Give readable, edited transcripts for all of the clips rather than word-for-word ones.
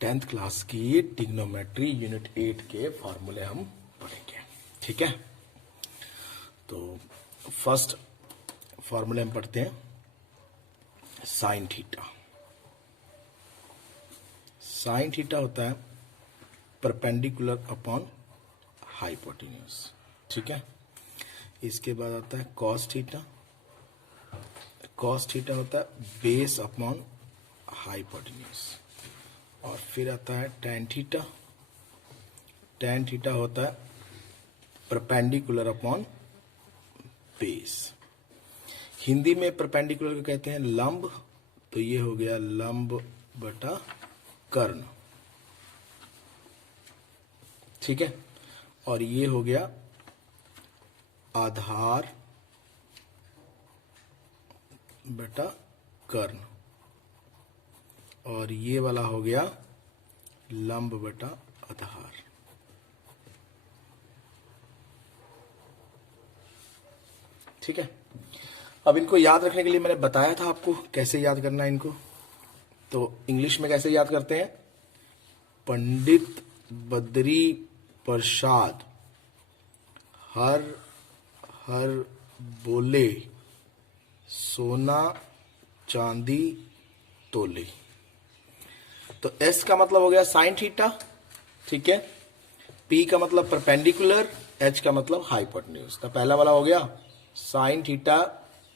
10th class की trigonometry unit 8 के फॉर्मूले हम पढ़ेंगे। ठीक है, तो फर्स्ट फॉर्मूले हम पढ़ते हैं साइन थीटा। साइन थीटा होता है परपेंडिकुलर अपॉन हाइपोटेन्यूज। ठीक है, इसके बाद आता है कॉस थीटा। कॉस थीटा होता है बेस अपॉन हाइपोटेन्यूज। और फिर आता है tan थीटा। tan थीटा होता है परपेंडिकुलर अपॉन बेस। हिंदी में परपेंडिकुलर को कहते हैं लंब, तो ये हो गया लंब बटा कर्ण। ठीक है, और ये हो गया आधार बटा कर्ण, और ये वाला हो गया लंब बटा आधार। ठीक है, अब इनको याद रखने के लिए मैंने बताया था आपको कैसे याद करना है इनको। तो इंग्लिश में कैसे याद करते हैं? पंडित बद्री प्रसाद हर हर बोले सोना चांदी तोले। तो एस का मतलब हो गया साइन थीटा। ठीक है, पी का मतलब परपेंडिकुलर, एच का मतलब हाइपोटेन्यूज। तो पहला वाला हो गया sine theta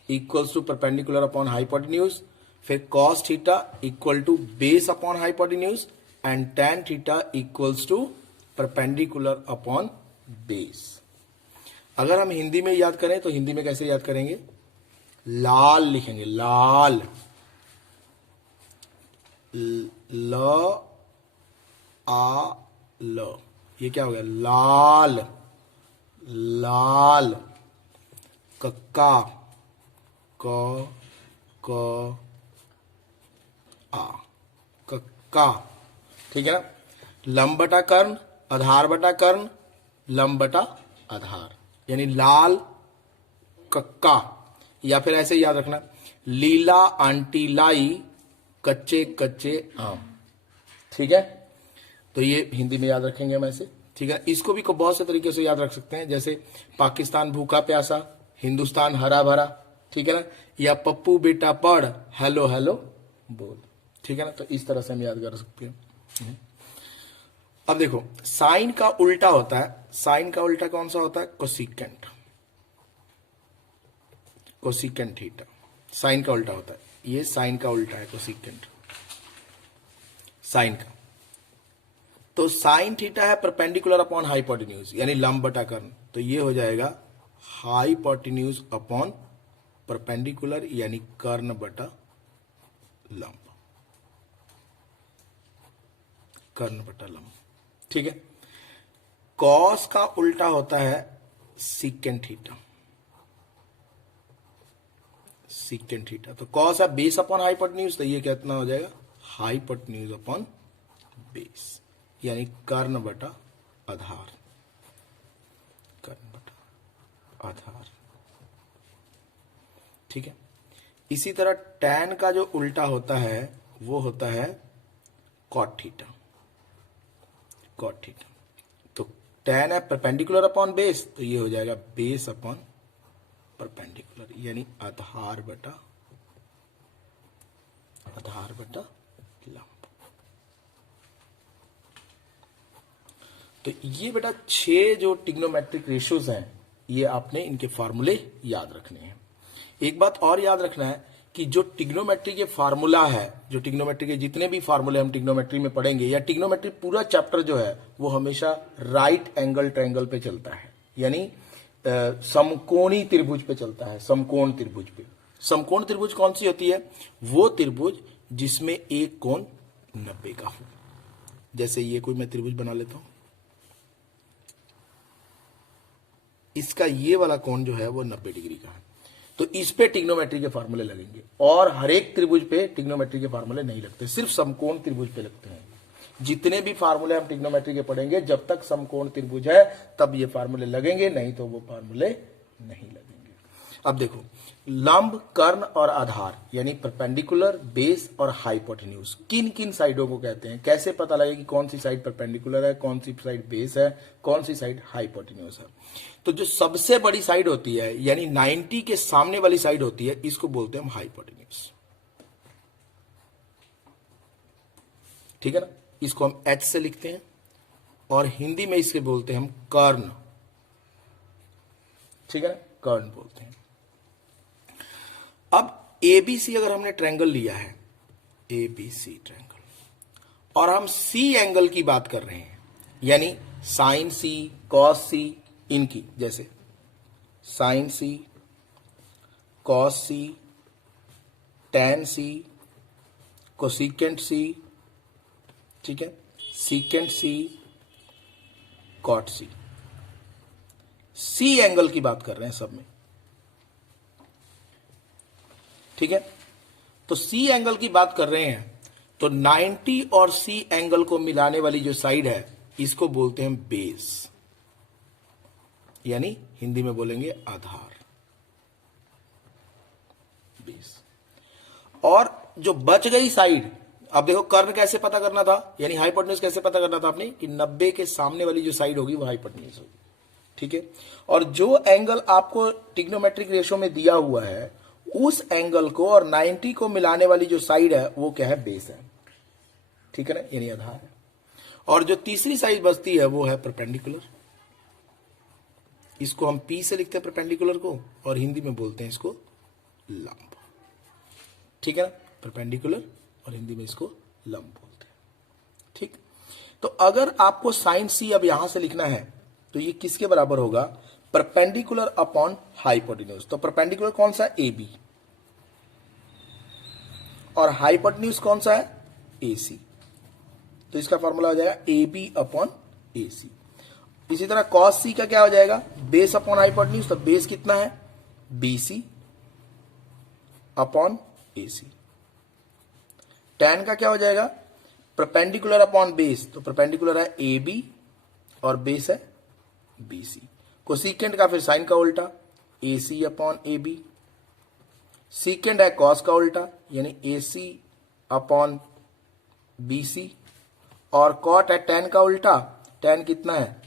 equals to perpendicular upon hypotenuse, फिर cos theta equal to base upon hypotenuse, and tan theta equals to perpendicular upon base. अगर हम हिंदी में याद करें तो हिंदी में कैसे याद करेंगे? लाल लिखेंगे, लाल, ल आ ल, ये क्या हो गया? लाल लाल। कक्का क आ, कक्का। ठीक है ना, लंब बटा कर्ण, आधार बटा कर्ण, लंब बटा आधार, यानी लाल कक्का। या फिर ऐसे याद रखना, लीला आंटी लाई कच्चे कच्चे आम। ठीक है, तो ये हिंदी में याद रखेंगे हम ऐसे। ठीक है, इसको भी बहुत से तरीके से याद रख सकते हैं, जैसे पाकिस्तान भूखा प्यासा, हिंदुस्तान हरा भरा। ठीक है ना, या पप्पू बेटा पढ़ हेलो हेलो बोल। ठीक है ना, तो इस तरह से हम याद कर सकते हैं। अब देखो, साइन का उल्टा होता है, साइन का उल्टा कौन सा होता है? कोसिकेंट। कोसिकेंट थीटा साइन का उल्टा होता है, ये साइन का उल्टा है कोसिकेंट साइन का। तो साइन थीटा है परपेंडिकुलर अपॉन हाइपोटेन्यूज, यानी लंब बटा कर्ण। तो ये हो जाएगा हाइपोटेन्यूज अपॉन परपेंडिकुलर, यानी कर्ण बटा लंब, कर्ण बटा लंब। ठीक है, कॉस का उल्टा होता है सीकेंट थीटा। सीकेंट थीटा, तो कॉस है बेस अपॉन हाइपोटेन्यूज, तो ये कितना हो जाएगा? हाइपोटेन्यूज अपॉन बेस, यानी कर्ण बटा आधार, कर्ण बटा आधार। ठीक है, इसी तरह tan का जो उल्टा होता है वो होता है cot थीटा। cot थीटा, तो tan है परपेंडिकुलर अपॉन बेस, तो ये हो जाएगा बेस अपॉन परपेंडिकुलर, यानी आधार बटा लंब। तो ये बेटा 6 जो ट्रिग्नोमेट्रिक रेशियोज हैं, ये आपने इनके फॉर्मूले याद रखने हैं। एक बात और याद रखना है कि जो ट्रिग्नोमेट्री के फार्मूला है, जो ट्रिग्नोमेट्री के जितने भी फार्मूले हम ट्रिग्नोमेट्री में पढ़ेंगे, या ट्रिग्नोमेट्री पूरा चैप्टर जो है वो हमेशा राइट एंगल ट्रायंगल पे चलता है, यानी समकोणी त्रिभुज पे चलता है। समकोण त्रिभुज पे, समकोण त्रिभुज कौन सी होती है? वो त्रिभुज जिसमें एक कोण 90 का हो। जैसे ये कोई मैं त्रिभुज बना लेता हूं, इसका ये वाला कोण जो है वो 90 डिग्री का है, तो इस पे ट्रिग्नोमेट्री के फार्मूले लगेंगे। और हर एक त्रिभुज पे ट्रिग्नोमेट्री के फार्मूले नहीं लगते, सिर्फ समकोण त्रिभुज पे लगते हैं। जितने भी फार्मूले हम ट्रिग्नोमेट्री के पढ़ेंगे, जब तक समकोण त्रिभुज है तब ये फार्मूले लगेंगे, नहीं तो वो फार्मूले नहीं लगेंगे। अब देखो, लंब, कर्ण और आधार यानी परपेंडिकुलर, बेस और हाइपोटेन्यूज किन किन साइडों को कहते हैं? कैसे पता लगे कि कौन सी साइड परपेंडिकुलर है, कौन सी साइड बेस है, कौन सी साइड हाइपोटेन्यूज है? तो जो सबसे बड़ी साइड होती है यानी 90 के सामने वाली साइड होती है, इसको बोलते हैं हम हाइपोटेन्यूज। ठीक है ना? इसको हम एच से लिखते हैं और हिंदी में इसके बोलते हैं हम कर्ण। ठीक है ना? कर्ण बोलते हैं। अब एबीसी अगर हमने ट्रायंगल लिया है, एबीसी ट्रायंगल, और हम सी एंगल की बात कर रहे हैं यानी साइन सी, कॉस सी, इनकी, जैसे साइन सी, कॉस सी, टैन सी, कोसिकेंट सी, ठीक है, सीकेंट सी, कॉट सी, सी एंगल की बात कर रहे हैं सब में। ठीक है, तो सी एंगल की बात कर रहे हैं तो 90 और सी एंगल को मिलाने वाली जो साइड है इसको बोलते हैं बेस, यानी हिंदी में बोलेंगे आधार, बेस। और जो बच गई साइड, अब देखो कर्ण कैसे पता करना था यानी हाइपोटेन्यूज कैसे पता करना था आपने कि 90 के सामने वाली जो साइड होगी वो हाइपोटेन्यूज होगी। ठीक है, और जो एंगल आपको ट्रिग्नोमेट्रिक रेशो में दिया हुआ है उस एंगल को और 90 को मिलाने वाली जो साइड है वो क्या है? बेस है। ठीक है ना, यानी आधार है। और जो तीसरी साइड बचती है वो है परपेंडिकुलर, इसको हम पी से लिखते हैं परपेंडिकुलर को, और हिंदी में बोलते हैं इसको लंब। ठीक है ना, परपेंडिकुलर और हिंदी में इसको लंब बोलते हैं। ठीक, तो अगर आपको साइन सी अब यहां से लिखना है तो ये किसके बराबर होगा? Perpendicular upon hypotenuse. तो परपेंडिकुलर कौन सा? ए बी, और हाइपोटेन्यूज कौन सा है? ए सी। तो इसका फॉर्मूला हो जाएगा ए बी अपॉन ए सी। इसी तरह कॉस सी का क्या हो जाएगा? बेस अपॉन हाइपोटेन्यूज, तो बेस कितना है? बी सी अपॉन ए सी। टैन का क्या हो जाएगा? परपेंडिकुलर अपॉन बेस, तो परपेंडिकुलर है ए बी और बेस है बी सी। कोसिकेंट का फिर साइन का उल्टा, ए सी अपॉन ए बी। सीकेंट है कॉस का उल्टा यानी ए सी अपॉन बी सी। और कॉट है टैन का उल्टा, टैन कितना है?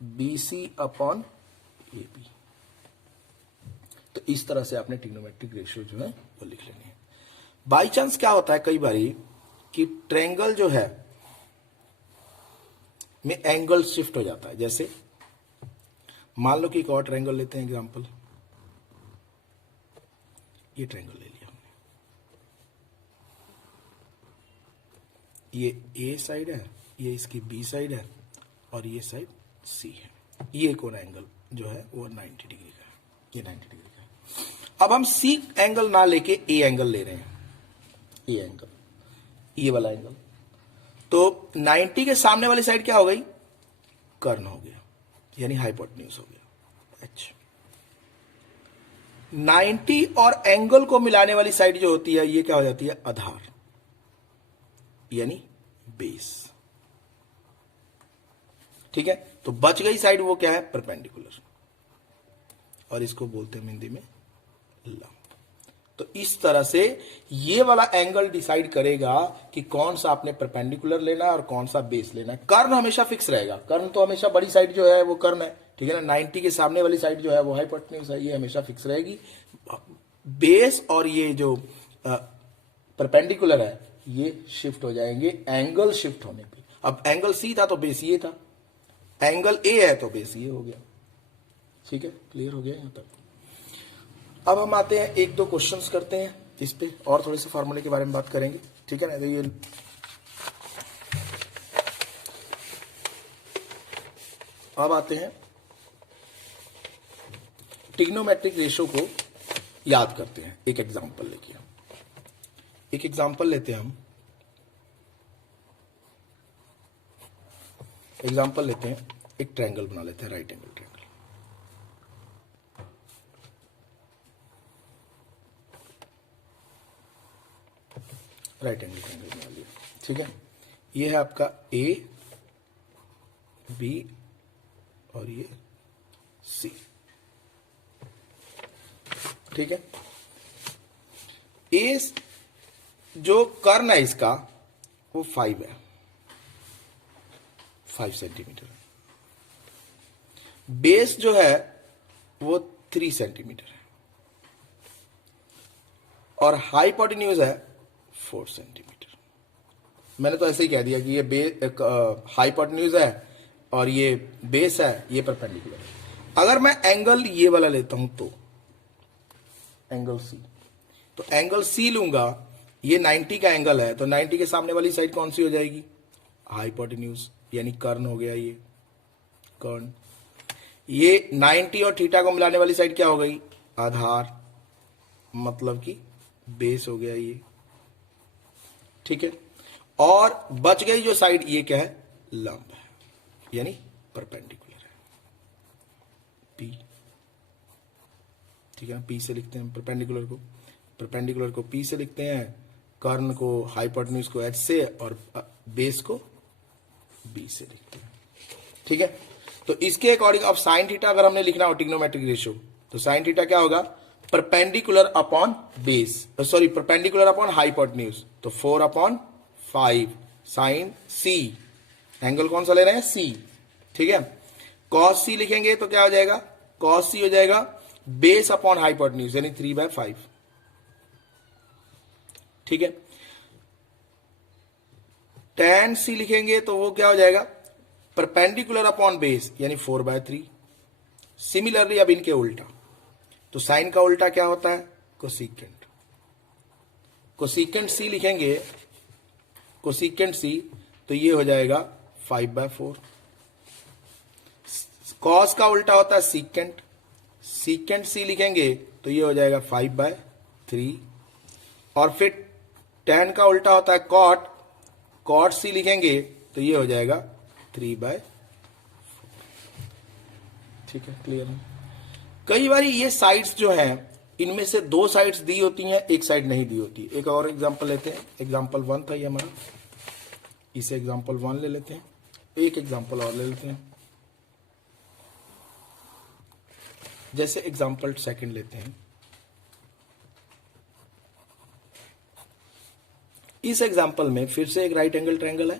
B C upon A B. तो इस तरह से आपने ट्रिग्नोमेट्रिक रेशियो जो है वो लिख लेनी है। बाई चांस क्या होता है कई बारी कि ट्रायंगल जो है में एंगल शिफ्ट हो जाता है। जैसे मान लो कि एक और ट्रायंगल लेते हैं एग्जांपल, ये ट्रायंगल ले लिया हमने, ये ए साइड है, ये इसकी बी साइड है और ये साइड सी है। ये कोना एंगल जो है वो 90 डिग्री का है, ये 90 डिग्री का है। अब हम सी एंगल ना लेके ए एंगल ले रहे हैं, ये एंगल, ये वाला एंगल। तो 90 के सामने वाली साइड क्या हो गई? कर्ण हो गया यानी हाइपोटेन्यूज हो गया। अच्छा, 90 और एंगल को मिलाने वाली साइड जो होती है ये क्या हो जाती है? आधार यानी बेस। ठीक है, तो बच गई साइड वो क्या है? परपेंडिकुलर, और इसको बोलते हैं हिंदी में लंब। तो इस तरह से ये वाला एंगल डिसाइड करेगा कि कौन सा आपने परपेंडिकुलर लेना है और कौन सा बेस लेना है। कर्ण हमेशा फिक्स रहेगा, कर्ण तो हमेशा बड़ी साइड जो है वो कर्ण है। ठीक है ना, 90 के सामने वाली साइड जो है वो हाइपोटेन्यूज है, ये हमेशा फिक्स रहेगी। बेस और ये जो परपेंडिकुलर है ये शिफ्ट हो जाएंगे एंगल शिफ्ट होने पे। अब एंगल सी था तो बेस ये था, एंगल ए है तो बेस ये हो गया। ठीक है, क्लियर हो गया यहां तक। अब हम आते हैं एक दो क्वेश्चंस करते हैं इस पे, और थोड़े से फार्मूले के बारे में बात करेंगे। ठीक है ना, तो ये अब आते हैं ट्रिग्नोमेट्रिक रेशो को याद करते हैं। एक एग्जांपल लेके हम एक एग्जांपल लेते हैं, हम एग्जांपल लेते हैं, एक ट्रायंगल बना लेते हैं, right angle triangle. Right angle triangle बना लिया। ठीक है, ये है आपका ए बी और ये सी। ठीक है। इस जो कर्ण है इसका वो 5 है, 5 सेंटीमीटर। बेस जो है वो 3 सेंटीमीटर है और हाइपोटेन्यूज है 4 सेंटीमीटर। मैंने तो ऐसे ही कह दिया कि ये हाइपोटेन्यूज है और ये बेस है, ये परपेंडिकुलर है। अगर मैं एंगल ये वाला लेता हूं तो एंगल सी, तो एंगल सी लूंगा, ये 90 का एंगल है, तो 90 के सामने वाली साइड कौन सी हो जाएगी? हाइपोटेन्यूज, यानी कर्ण हो गया ये कर्ण। ये 90 और थीटा को मिलाने वाली साइड क्या हो गई? आधार, मतलब कि बेस हो गया ये, ठीक है। और बच गई जो साइड, ये क्या है? लंब है, यानी परपेंडिकुलर है, पी, ठीक है। पी से लिखते हैं परपेंडिकुलर को पी से लिखते हैं, कर्ण को, हाइपोटेन्यूज को एच से और बेस को बी से लिखते हैं, ठीक है। तो इसके अकॉर्डिंग अब साइन थीटा अगर हमने लिखना हो ट्रिग्नोमेट्रिक रेशियो, तो साइन थीटा क्या होगा? Perpendicular upon base, sorry perpendicular upon hypotenuse, तो 4/5 साइन सी, एंगल कौन सा ले रहे हैं? सी, ठीक है। कॉस सी लिखेंगे तो क्या हो जाएगा? कॉस सी हो जाएगा बेस अपॉन हाइपोटेन्यूज, यानी 3/5, ठीक है। tan सी लिखेंगे तो वो क्या हो जाएगा? परपेंडिकुलर अपॉन बेस, यानी 4/3। सिमिलरली अब इनके उल्टा, तो साइन का उल्टा क्या होता है? कोसिकेंट। कोसिकेंट सी लिखेंगे, कोसिकेंट सी, तो ये हो जाएगा 5/4। कॉस का उल्टा होता है सीकेंट, सीकेंट सी लिखेंगे तो ये हो जाएगा 5/3। और फिर tan का उल्टा होता है कॉट, कॉट सी लिखेंगे तो ये हो जाएगा 3/4, ठीक है। क्लियर है? कई बार ये साइड्स जो हैं, इनमें से 2 साइड्स दी होती हैं, एक साइड नहीं दी होती। एक और एग्जांपल लेते हैं, एग्जांपल 1 था ये हमारा, इसे एग्जांपल 1 ले लेते हैं, एक एग्जांपल और ले लेते हैं, जैसे एग्जांपल 2 लेते हैं। इस एग्जांपल में फिर से एक राइट एंगल ट्रायंगल है,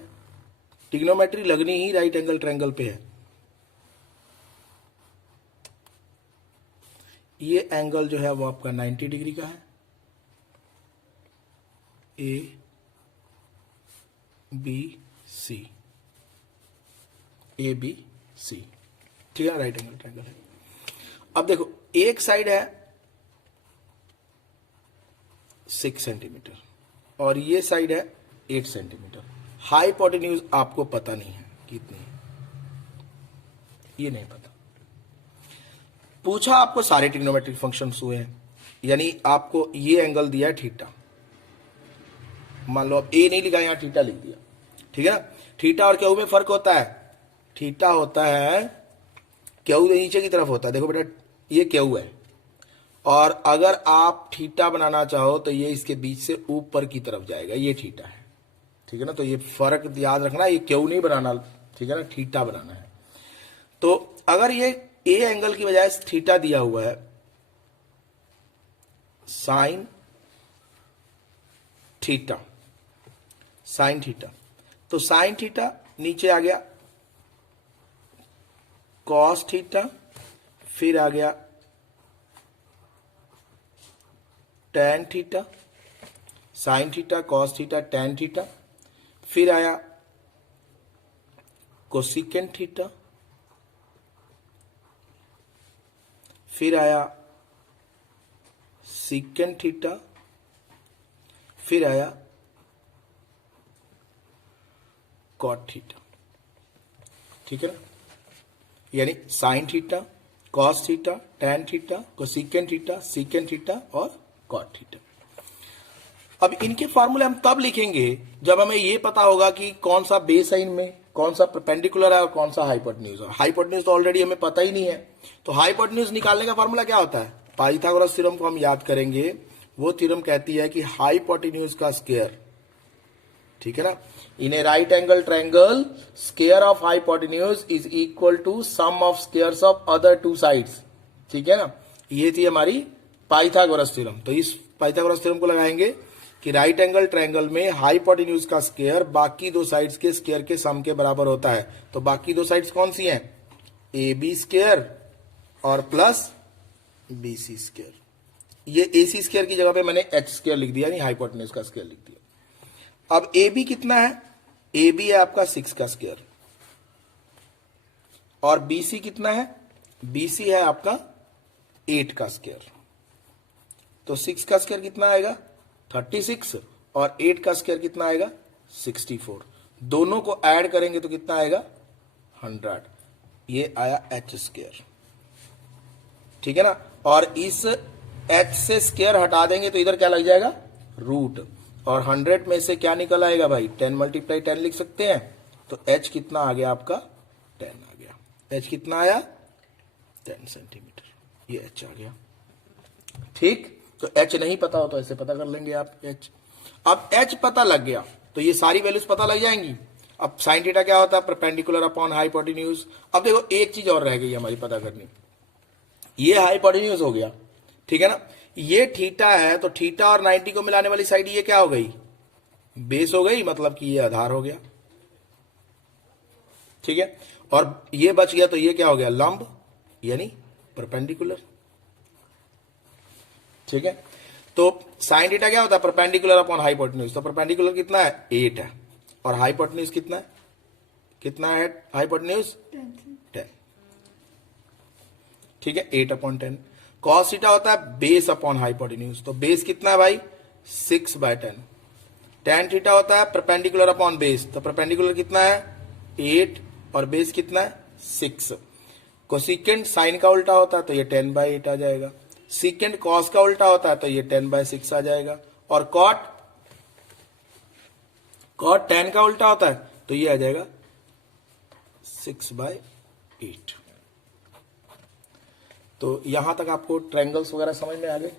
ट्रिग्नोमेट्री लगनी ही राइट एंगल ट्रायंगल पे है। ये एंगल जो है वो आपका 90 डिग्री का है, A B C, A B C, ठीक है, राइट एंगल ट्रायंगल है। अब देखो, एक साइड है 6 सेंटीमीटर और ये साइड है 8 सेंटीमीटर। हाइपोटेन्यूज आपको पता नहीं है कितनी है, ये नहीं पता। पूछा आपको सारे ट्रिग्नोमेट्रिक फंक्शंस हुए हैं, यानी आपको ये एंगल दिया है थीटा, मान लो अब ए नहीं लिखा, यहां थीटा लिख दिया, ठीक है ना। थीटा और क्यू में फर्क होता है, थीटा होता है, क्यू नीचे की तरफ होता है। देखो बेटा, ये क्यू है और अगर आप थीटा बनाना चाहो तो ये इसके बीच से ऊपर की तरफ जाएगा, ये थीटा है, ठीक है ना। तो ये फर्क याद रखना, ये क्यू नहीं बनाना, ठीक है ना, थीटा बनाना है। तो अगर ये ए एंगल की बजाय थीटा दिया हुआ है, साइन थीटा, साइन थीटा, तो साइन थीटा नीचे आ गया कॉस थीटा, फिर आ गया tan theta, sine theta, cos theta, tan theta, फिर आया कोसिकेंट थीटा, फिर आया सीकेंट थीटा, फिर आया कॉट थीटा, ठीक है ना। यानी sine theta, cos theta, tan theta, cosecant theta, secant theta और कॉट थीटा। अब इनके फॉर्मूले हम तब लिखेंगे जब हमें यह पता होगा कि कौन सा बेस है इनमें, कौन सा परपेंडिकुलर है और कौन सा हाइपोटेन्यूज है। हाइपोटेन्यूज तो ऑलरेडी हमें पता ही नहीं है, तो हाइपोटेन्यूज निकालने का फॉर्मूला क्या होता है? पाइथागोरस थ्योरम को हम याद करेंगे। वो थ्योरम कहती है कि हाइपोटेन्यूज का स्क्वायर, ठीक है ना, in a right angle triangle square of hypotenuse is equal to sum of squares of other 2 sides, ठीक है ना। ये थी हमारी पाइथागोरस थ्योरम। तो इस पाइथागोरस थ्योरम को लगाएंगे कि राइट एंगल ट्रायंगल में हाइपोटेन्यूज का स्क्वायर बाकी दो साइड्स के स्क्वायर के सम के बराबर होता है। तो बाकी दो साइड्स कौन सी हैं? ए बी स्क्वायर और प्लस बी सी स्क्वायर। ये ए सी स्क्वायर की जगह पे मैंने एच स्क्वायर लिख दिया, नहीं हाइपोटेन्यूज का स्क्वायर लिख दिया। अब ए बी कितना है? ए बी है आपका 6 का स्क्वायर और बी सी कितना है? बी सी है आपका 8 का स्क्वायर। तो 6 का स्क्वायर कितना आएगा? 36 और 8 का स्क्वायर कितना आएगा? 64। दोनों को ऐड करेंगे तो कितना आएगा? 100। ये आया एच स्क्वायर, ठीक है ना। और इस एच से स्क्वायर हटा देंगे तो इधर क्या लग जाएगा? रूट। और 100 में से क्या निकल आएगा भाई? 10 × 10 लिख सकते हैं। तो एच कितना आ गया आपका? 10 आ गया। एच कितना आया? 10 सेंटीमीटर। ये एच आ गया, ठीक। तो एच नहीं पता हो तो ऐसे पता कर लेंगे आप एच। अब एच पता लग गया तो ये सारी वैल्यूज पता लग जाएंगी। अब साइन थीटा क्या होता है? Perpendicular upon hypotenuse. अब देखो एक चीज और रह गई हमारी पता करनी। ये हाइपोटेन्यूज हो गया, ठीक है ना। ये थीटा है तो थीटा और 90 को मिलाने वाली साइड ये क्या हो गई? बेस हो गई, मतलब कि ये आधार हो गया, ठीक है। और ये बच गया तो ये क्या हो गया? लंब यानी परपेंडिकुलर, ठीक है। तो साइन थीटा क्या होता है? Perpendicular upon hypotenuse. तो परपेंडिकुलर कितना है? 8 है और हाइपोटेन्यूज कितना है? कितना है हाइपोटेन्यूज? 10, ठीक है। 8/10। कॉस थीटा होता है बेस अपॉन हाइपोटेन्यूज। तो बेस कितना है भाई? 6/10। tan थीटा होता है परपेंडिकुलर अपॉन बेस। तो परपेंडिकुलर कितना है? 8 और बेस कितना है? 6। कोसिकेंट साइन का उल्टा होता है तो ये 10/8 आ जाएगा। सीकेंट कॉस का उल्टा होता है तो ये 10/6 आ जाएगा। और कॉट tan का उल्टा होता है तो ये आ जाएगा 6/8। तो यहां तक आपको ट्रायंगल्स वगैरह समझ में आ गए,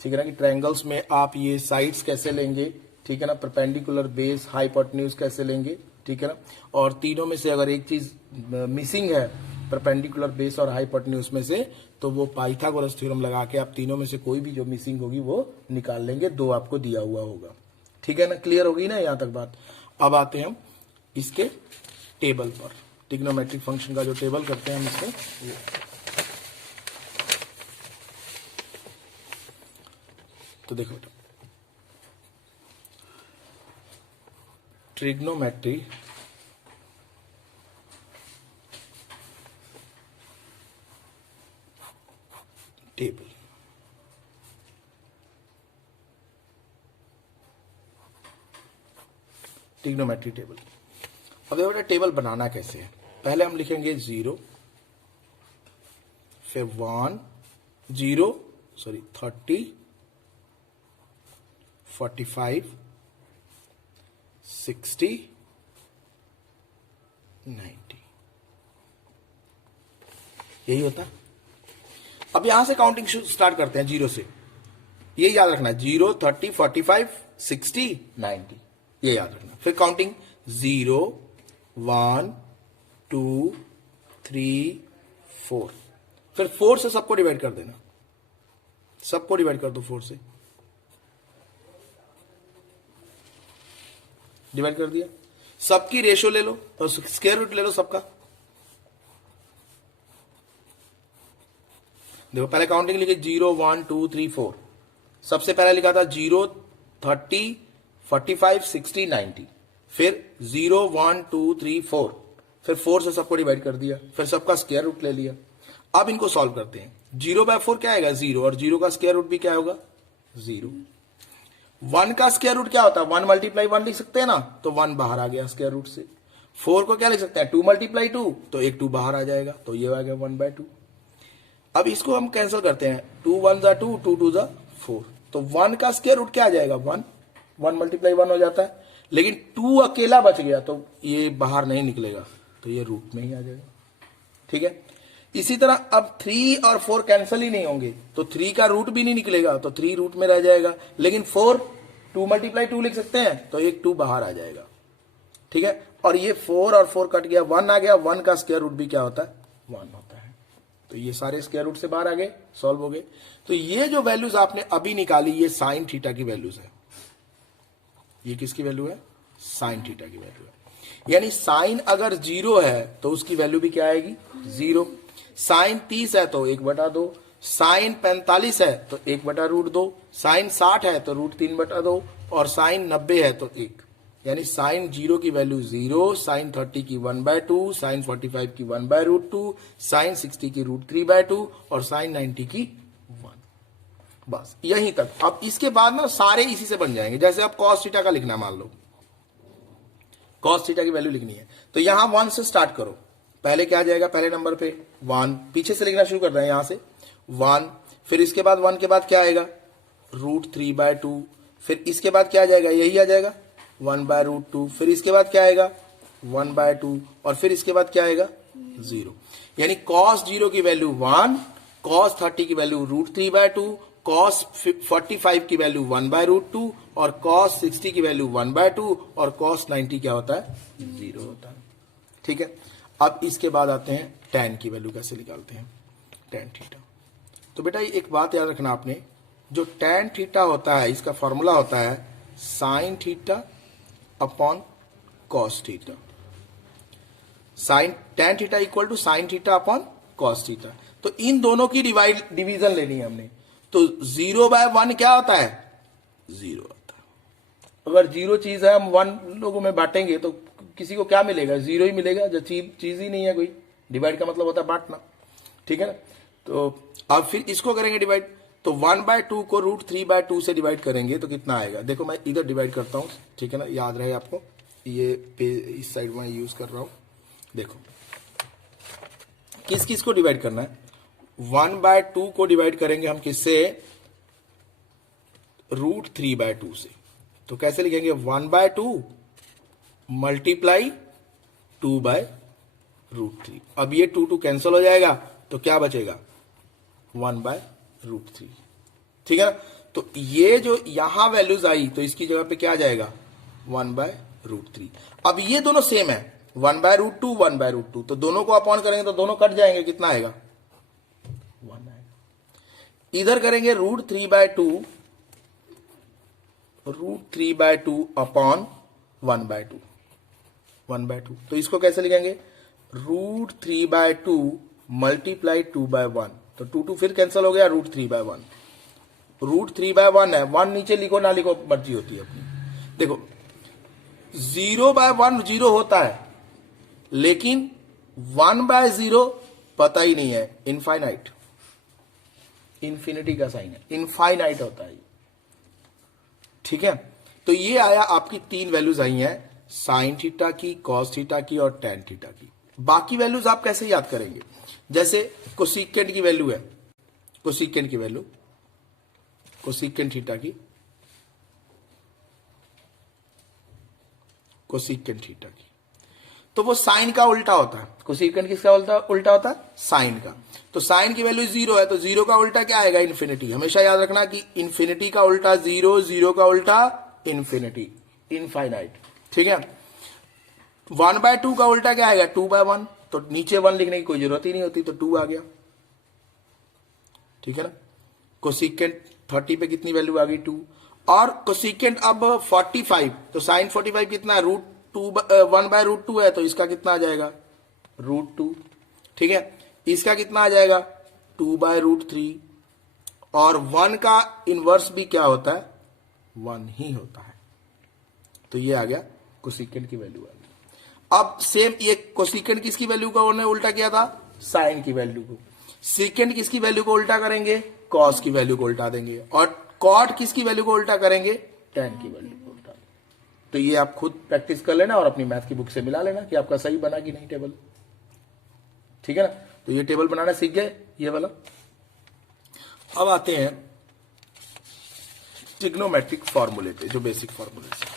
ठीक है ना। कि ट्रायंगल्स में आप ये साइड्स कैसे लेंगे, ठीक है ना। परपेंडिकुलर, बेस, हाइपोटेन्यूज कैसे लेंगे, ठीक है ना। और तीनों में से अगर एक चीज मिसिंग है परपेंडिकुलर, बेस और हाइपोटेन्यूज में से, तो वो पाइथागोरस थ्योरम लगा के आप तीनों में से कोई भी जो मिसिंग होगी वो निकाल लेंगे। 2 आपको दिया हुआ होगा, ठीक है ना। क्लियर होगी ना यहां तक बात। अब आते हैं हम इसके टेबल पर, ट्रिग्नोमेट्रिक फंक्शन का जो टेबल करते हैं हम इससे। तो देखो बेटा, ट्रिग्नोमेट्री टेबल, ट्रिग्नोमेट्री टेबल। अब देखो बेटा टेबल बनाना कैसे है। पहले हम लिखेंगे 0, फिर 1, 30, 45, 60, 90, यही होता है। अब यहां से काउंटिंग स्टार्ट करते हैं 0 से। ये याद रखना, 0, 30, 45, 60, 90, ये याद रखना। फिर काउंटिंग 0, 1, 2, 3, 4। फिर 4 से सबको डिवाइड कर देना, सबको डिवाइड कर दो 4 से। डिवाइड कर दिया। सबकी रेशियो ले लो और स्क्वायर रूट ले लो सबका। देखो पहले काउंटिंग लिखी 0, 1, 2, 3, 4। सबसे पहले लिखा था 0, 30, 45, 60, 90। फिर 0, 1, 2, 3, 4। फिर 4 से सबको डिवाइड कर दिया, फिर सबका स्क्वायर रूट ले लिया। अब इनको सॉल्व करते हैं। 0/4 क्या आएगा? 0। और 0 का स्क्वायर रूट भी क्या होगा? 0। 1 का स्क्वायर रूट क्या होता है? 1 × 1 लिख सकते हैं ना, तो 1 बाहर आ गया स्क्वायर रूट से। 4 को क्या लिख सकते हैं? 2 × 2, तो एक 2 बाहर आ जाएगा, तो ये आ गया 1/2। अब इसको हम कैंसिल करते हैं। 2 1 × 2, 2 2 × 4। तो 1 का स्क्वायर रूट क्या आ जाएगा? 1 × 1 हो जाता है। लेकिन 2 अकेला बच गया तो ये बाहर नहीं निकलेगा, तो ये रूट में ही आ जाएगा, ठीक है। इसी तरह अब 3 और 4 कैंसिल ही नहीं होंगे, तो 3 का रूट भी नहीं निकलेगा, तो 3 रूट में रह जाएगा। लेकिन 4 2 × 2 लिख सकते हैं, तो एक 2 बाहर आ जाएगा, ठीक है। और ये 4 और 4 कट गया, 1 आ गया। 1 का स्क्वायर रूट भी क्या होता है? 1 होता है। तो ये सारे स्क्वायर रूट से बाहर आ गए, सॉल्व हो गए। तो ये जो वैल्यूज आपने अभी निकाली, ये साइन थीटा की वैल्यूज है। ये किसकी वैल्यू है? साइन थीटा की वैल्यू है। यानी साइन अगर 0 है तो उसकी वैल्यू भी क्या आएगी? 0। साइन 30 है तो 1/2, साइन 45 है तो 1/√2, साइन 60 है तो √3/2, और साइन 90 है तो 1। यानी साइन 0 की वैल्यू 0, साइन 30 की 1/2, साइन 45 की 1/√2, साइन 60 की √3/2 और साइन 90 की 1। बस यहीं तक। अब इसके बाद ना सारे इसी से बन जाएंगे। जैसे आप कॉस थीटा का लिखना, मान लो कॉस थीटा की वैल्यू लिखनी है तो यहां 1 से स्टार्ट करो। पहले क्या आ जाएगा? पहले नंबर पे 1, पीछे से लिखना शुरू कर रहे हैं, यहां से 1, फिर इसके बाद 1 के बाद क्या आएगा? √3/2, फिर इसके बाद क्या आ जाएगा? यही आ जाएगा 1/√2, फिर इसके बाद क्या आएगा? 1/2, और फिर इसके बाद क्या आएगा? 0। यानी cos 0 की वैल्यू 1, cos 30 की वैल्यू √3/2, cos 45 की वैल्यू 1/√2, और cos 60 की वैल्यू 1/2, और cos 90 क्या होता है? 0 होता है। ठीक है। अब इसके बाद आते हैं tan की वैल्यू कैसे निकालते हैं, tan थीटा। तो बेटा एक बात याद रखना आपने, जो tan थीटा होता है इसका फॉर्मूला होता है sine theta upon cos theta. Sine tan theta equal to sine theta upon cos theta. तो इन दोनों की डिवीजन लेनी है हमने। तो 0/1 क्या होता है? 0 होता है। अगर 0 चीज है, हम 1 लोगों में बांटेंगे तो किसी को क्या मिलेगा? 0 ही मिलेगा। जो चीज ही नहीं है कोई। डिवाइड का मतलब होता है बांटना। ठीक है ना। तो अब फिर इसको करेंगे डिवाइड, तो 1/2 को √3/2 से डिवाइड करेंगे तो कितना आएगा? देखो मैं इधर डिवाइड करता हूं, ठीक है ना, याद रहे आपको। ये इस साइड में यूज कर रहा हूं। देखो किस किस को डिवाइड करना है? 1/2 को डिवाइड करेंगे हम किससे? √3/2 से। तो कैसे लिखेंगे? 1/2 मल्टीप्लाई 2/√3। अब ये 2 कैंसिल हो जाएगा तो क्या बचेगा? 1/√3। ठीक है ना। तो ये जो यहां वैल्यूज आई तो इसकी जगह पे क्या आ जाएगा? 1/√3। अब ये दोनों सेम है, 1/√2 1/√2, तो दोनों को अपॉन करेंगे तो दोनों कट जाएंगे। कितना आएगा? 1 आएगा। इधर करेंगे √3/2 अपॉन 1/2, 1/2। तो इसको कैसे लिखेंगे? √3/2 मल्टीप्लाई 2/1। तो 2 फिर कैंसिल हो गया, √3/1। √3/1 है, 1 नीचे लिखो ना लिखो मर्जी होती है अपनी। देखो 0/1 0 होता है, लेकिन 1/0 पता ही नहीं है। इनफाइनाइट, इन्फिनिटी का साइन है, इनफाइनाइट होता है। ठीक है। तो ये आया, आपकी 3 वैल्यूज आई हैं, साइन थीटा की, कॉस थीटा की और टैन थीटा की। बाकी वैल्यूज आप कैसे याद करेंगे? जैसे कोसिकेंट की वैल्यू है, कोसिकेंट की वैल्यू, कोसिकेंट थीटा की, कोसिकेंट थीटा की, तो वो साइन का उल्टा होता है। कोसिकेंट किसका उल्टा होता है? साइन का। तो साइन की वैल्यू 0 है तो 0 का उल्टा क्या आएगा? इन्फिनिटी। हमेशा याद रखना कि इन्फिनिटी का उल्टा 0, 0 का उल्टा इन्फिनिटी, इनफाइनाइट। ठीक है। 1/2 का उल्टा क्या आएगा? 2/1। तो नीचे 1 लिखने की कोई जरूरत ही नहीं होती, तो 2 आ गया। ठीक है ना। कोसिकेंट 30 पे कितनी वैल्यू आ गई? 2। और कोसिकेंट अब 45, तो साइन 45 कितना है? √1/√2 है, तो इसका कितना आ जाएगा? √2। ठीक है। इसका कितना आ जाएगा? 2/√3। और 1 का इनवर्स भी क्या होता है? 1 ही होता है। तो ये आ गया कोसिकेंट की वैल्यू आ गई। अब सेम ये कोसिकेंट किसकी वैल्यू को उन्होंने उल्टा किया था? साइन की वैल्यू को। सीकेंट किसकी वैल्यू को उल्टा करेंगे? कॉस की वैल्यू को उल्टा देंगे। और कॉट किसकी वैल्यू को उल्टा करेंगे? टैन की वैल्यू को उल्टा देंगे। तो ये आप खुद प्रैक्टिस कर लेना और अपनी मैथ की बुक से मिला लेना कि आपका सही बना कि नहीं टेबल। ठीक है ना। तो ये टेबल बनाना सीख गए, ये वाला। अब आते हैं ट्रिग्नोमेट्रिक फॉर्मूले पे, जो बेसिक फॉर्मूले से।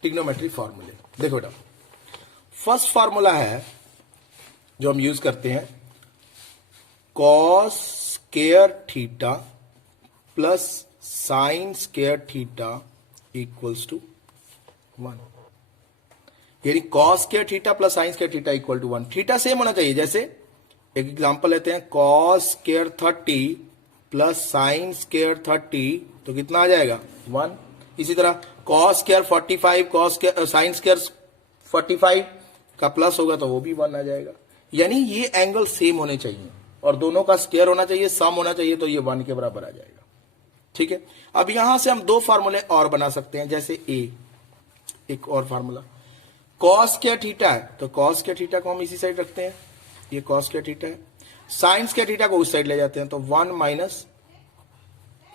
ट्रिग्नोमेट्री फॉर्मूले देखो बेटा, फर्स्ट फॉर्मूला है जो हम यूज करते हैं, cos square theta plus sine square theta equals to 1, यानी cos square theta plus sine square theta equal to 1। Theta same होना चाहिए। जैसे एक एग्जांपल लेते हैं, cos square 30 plus sine square 30, तो कितना आ जाएगा 1। इसी तरह cos square 45 cos sine square 45 का प्लस होगा तो वो भी 1 आ जाएगा। यानी ये एंगल सेम होने चाहिए और दोनों का स्क्वायर होना चाहिए, सम होना चाहिए, तो ये 1 के बराबर आ जाएगा। ठीक है, अब यहां से हम दो फार्मूले और बना सकते हैं। जैसे एक और फार्मूला, कॉस स्क्वायर थीटा है तो कॉस स्क्वायर थीटा को हम इसी साइड रखते हैं, ये कॉस स्क्वायर थीटा है। साइन स्क्वायर थीटा को उस साइड ले जाते हैं तो 1 माइनस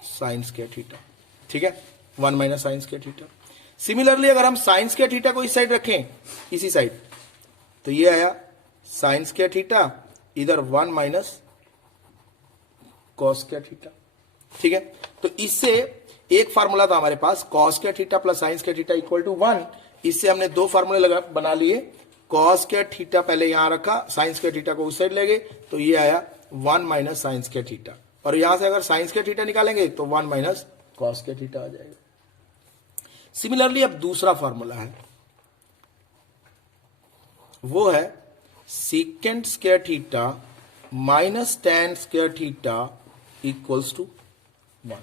साइन स्क्वायर थीटा। ठीक है, 1 minus sign square theta. Similarly अगर हम साइन स्क्वायर थीटा को इस साइड रखें, इसी साइड, तो ये आया साइन स्क्वायर थीटा, इधर 1 माइनस कॉस स्क्वायर थीटा। ठीक है, तो इससे एक फार्मूला था हमारे पास, cos square theta plus sine square theta equal to 1। इससे हमने दो फार्मूले बना लिए। कॉस स्क्वायर थीटा पहले यहां रखा, साइन स्क्वायर थीटा को उस साइड ले गए, तो ये आया 1 माइनस साइन स्क्वायर थीटा। और यहां से अगर साइन स्क्वायर थीटा निकालेंगे तो 1 माइनस कॉस स्क्वायर थीटा आ जाएगा। सिमिलरली अब दूसरा फार्मूला है, वो है secant square theta minus tan square theta equals to 1।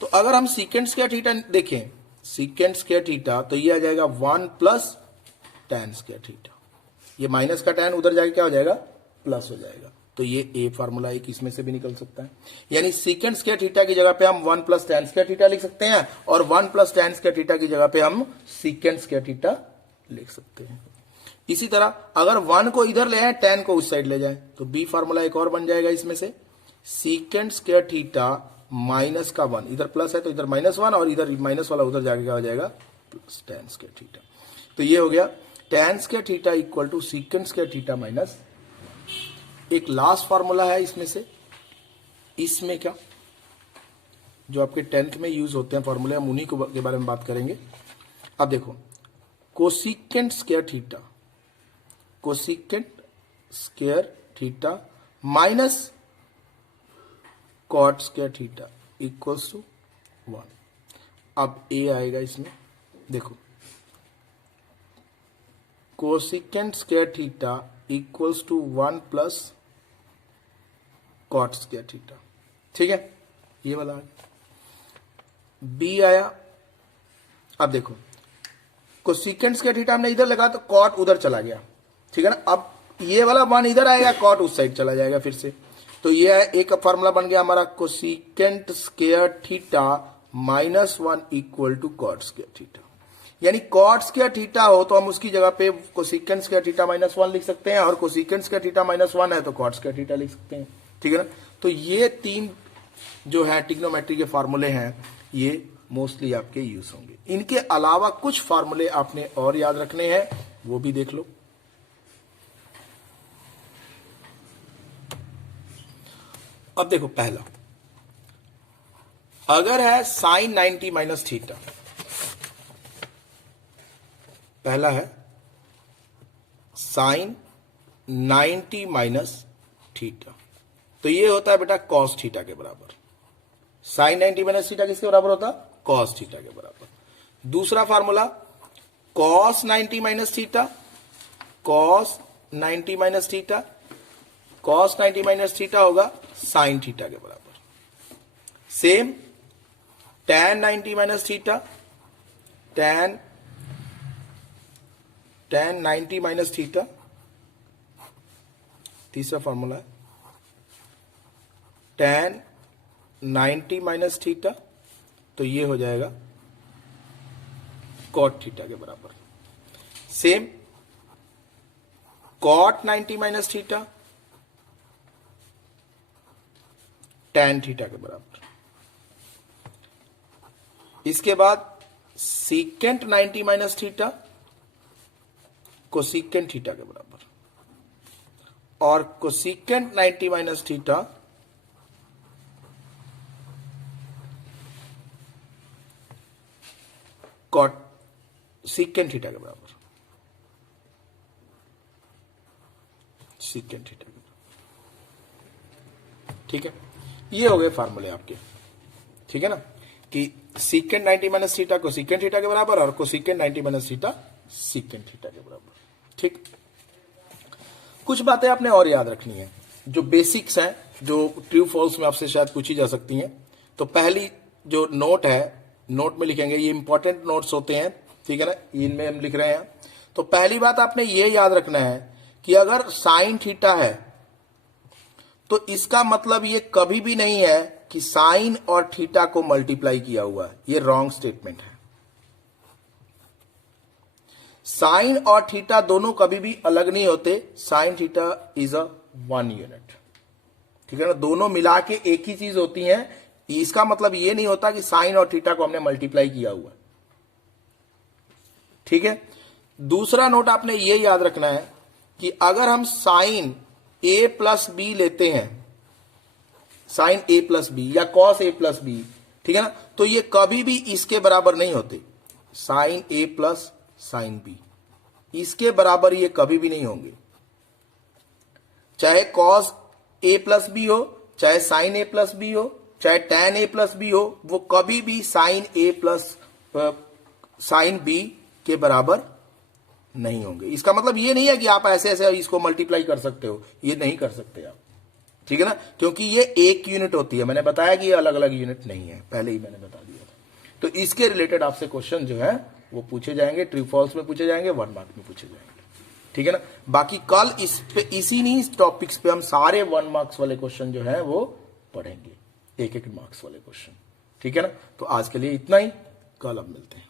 तो अगर हम सीकेंट स्क्वायर थीटा देखें, सीकेंट स्क्वायर थीटा, तो ये आ जाएगा 1 प्लस टेन स्क्वायर थीटा। ये माइनस का टेन उधर जाके क्या हो जाएगा, प्लस हो जाएगा। तो ये ए फार्मूला एक इसमें से भी निकल सकता है। यानी सीकेंट स्क्वायर थीटा की जगह पे हम 1 प्लस टेन स्क्वायर थीटा लिख सकते हैं और 1 प्लस टेन स्क्वायर थीटा की जगह पे हम सीकेंट स्क्वायर थीटा लिख सकते हैं। इसी तरह अगर 1 को इधर ले आए, 10 को उस साइड ले जाए, तो बी फार्मूला एक और बन जाएगा इसमें से, सीकेंट स्क्वायर थीटा माइनस का 1, इधर प्लस है तो इधर -1 और इधर माइनस वाला उधर जाके क्या हो जाएगा, प्लस टेन स्क्वायर थीटा। तो ये हो गया tan square theta equal to secant square theta minus. एक लास्ट फार्मूला है इसमें से, इसमें क्या जो आपके 10th में यूज होते हैं फार्मूले, हम उन्हीं के बारे में बात करेंगे। अब देखो, cosecant square theta, cosecant square theta minus cot square theta equals to 1। अब ए आएगा इसमें, देखो, cosecant square theta equals to 1 plus cot square theta. ठीक है, ये वाला बी आया। अब देखो, कोसिकेंट स्क्वायर थीटा हमने इधर लगा तो कॉट उधर चला गया, ठीक है ना। अब ये वाला 1 इधर आएगा, कॉट उस साइड चला जाएगा फिर से। तो ये एक फार्मूला बन गया हमारा, cosecant square theta -1 equal to cot square theta. यानी कॉट स्क्वायर थीटा हो तो हम उसकी जगह पे कोसिकेंट स्क्वायर थीटा -1 लिख सकते हैं, और कोसिकेंट स्क्वायर थीटा -1 है तो कॉट स्क्वायर थीटा लिख सकते हैं। ठीक है ना। तो ये तीन जो है ट्रिग्नोमेट्री के फार्मूले हैं, ये मोस्टली आपके यूज होंगे। इनके अलावा कुछ फार्मूले आपने और याद रखने हैं, वो भी देख लो। अब देखो, पहला अगर है साइन 90 माइनस थीटा, पहला है साइन 90 माइनस थीटा, तो ये होता है बेटा कॉस थीटा के बराबर। साइन 90 माइनस थीटा किसके बराबर होता है, कॉस थीटा के बराबर। दूसरा formula cos 90 minus theta, cos 90 minus theta, cos 90 minus theta होगा साइन थीटा के बराबर। Same tan 90 minus theta, tan 90 minus theta, तीसरा फॉर्मूला है tan 90 माइनस थीटा, तो ये हो जाएगा cot थीटा के बराबर। Same cot 90 minus theta, tan theta के बराबर। इसके बाद secant 90 minus theta, cosecant theta के बराबर, और cosecant 90 minus theta cot secant theta के बराबर। सीकेंट थीटा के बराबर। ठीक है, ये हो गए फार्मूले आपके। ठीक है ना, कि सीकेंट 90 माइनस थीटा को सीकेंट थीटा के बराबर और cosecant 90 minus theta secant theta के बराबर। ठीक, कुछ बातें आपने और याद रखनी है जो बेसिक्स हैं, जो ट्रू फॉल्स में आपसे शायद पूछी जा सकती हैं। तो पहली जो नोट है, नोट में लिखेंगे, ये इंपॉर्टेंट नोट्स होते हैं। ठीक है ना, इनमें हम लिख रहे हैं। तो पहली बात आपने ये याद रखना है कि अगर साइन थीटा है तो इसका मतलब ये कभी भी नहीं है कि साइन और थीटा को मल्टीप्लाई किया हुआ है। ये रॉन्ग स्टेटमेंट है। साइन और थीटा दोनों कभी भी अलग नहीं होते। Sine theta is a one unit. ठीक है ना, दोनों मिला के एक ही चीज होती है। इसका मतलब ये नहीं होता कि साइन और थीटा को हमने मल्टीप्लाई किया हुआ। ठीक है, दूसरा नोट आपने ये याद रखना है कि अगर हम साइन ए प्लस बी लेते हैं, साइन ए प्लस बी या कॉस ए प्लस बी, ठीक है ना, तो ये कभी भी इसके बराबर नहीं होते। साइन ए प्लस साइन बी, इसके बराबर ये कभी भी नहीं होंगे। चाहे कॉस ए प्लस बी हो, चाहे साइन ए प्लस बी हो, चाहे टैन ए प्लस बी हो, वो कभी भी साइन ए प्लस साइन बी के बराबर नहीं होंगे। इसका मतलब ये नहीं है कि आप ऐसे ऐसे इसको मल्टीप्लाई कर सकते हो, ये नहीं कर सकते आप। ठीक है ना, क्योंकि ये एक यूनिट होती है। मैंने बताया कि ये अलग अलग यूनिट नहीं है, पहले ही मैंने बता दिया था। तो इसके रिलेटेड आपसे क्वेश्चन जो है वो पूछे जाएंगे, ट्रू फॉल्स में पूछे जाएंगे, 1 मार्क में पूछे जाएंगे। ठीक है ना, बाकी कल इस पे इसी टॉपिक्स पे हम सारे 1 मार्क्स वाले क्वेश्चन जो है वो पढ़ेंगे, 1-1 मार्क्स वाले क्वेश्चन। ठीक है ना, तो आज के लिए इतना ही, कल अब मिलते हैं।